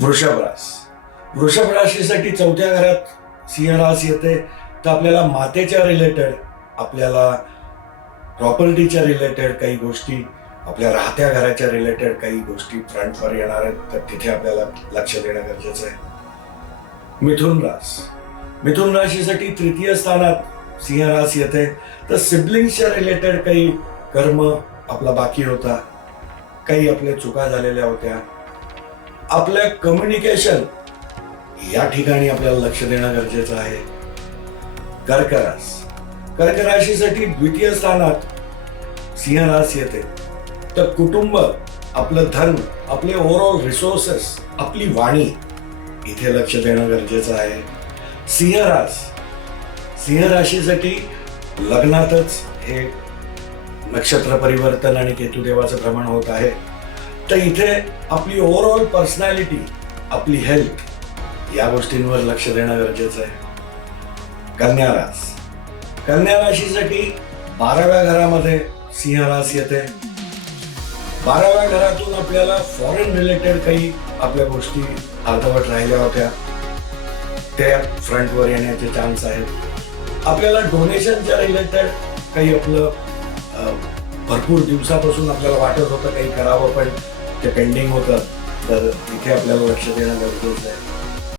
वृषभ रास. वृषभ राशीसाठी चौथ्या घरात सिंह रास येते, तर आपल्याला मातेच्या रिलेटेड, आपल्याला प्रॉपर्टीच्या रिलेटेड काही गोष्टी, आपल्या राहत्या घराच्या रिलेटेड काही गोष्टी फ्रंटवर येणार आहेत, तर तिथे आपल्याला लक्ष देणं गरजेचं आहे. मिथुन रास. मिथुन राशीसाठी तृतीय स्थानात सिंह रास येते, तर सिबलिंग्सच्या रिलेटेड काही कर्म आपला बाकी होता, काही आपल्या चुका झालेल्या होत्या, आपल्या कम्युनिकेशन या ठिकाणी आपल्याला लक्ष देणं गरजेचं आहे. कर्क रास. कर्क राशीसाठी द्वितीय स्थानात सिंह रास येते, तर कुटुंब, आपलं धन, आपले ओव्हरऑल रिसोर्सेस, आपली वाणी, इथे लक्ष देणं गरजेचं आहे. सिंह रास. सिंह राशीसाठी लग्नातच हे नक्षत्र परिवर्तन आणि केतुदेवाचं भ्रमण होत आहे, तर इथे आपली ओव्हरऑल पर्सनॅलिटी, आपली हेल्थ या गोष्टींवर लक्ष देणं गरजेचं आहे. कन्या रास. कन्या राशीसाठी 12व्या घरामध्ये सिंह रास येते. 12व्या घरातून आपल्याला फॉरेन रिलेटेड काही आपल्या गोष्टी अर्धवट राहिल्या होत्या, त्या फ्रंटवर येण्याचे चान्स आहेत. आपल्याला डोनेशनच्या रिलेटेड काही आपलं भरपूर दिवसापासून आपल्याला वाटत होतं काही करावं, पण ते पेंडिंग होतं, तर इथे आपल्याला लक्ष देणं गरजेचं आहे.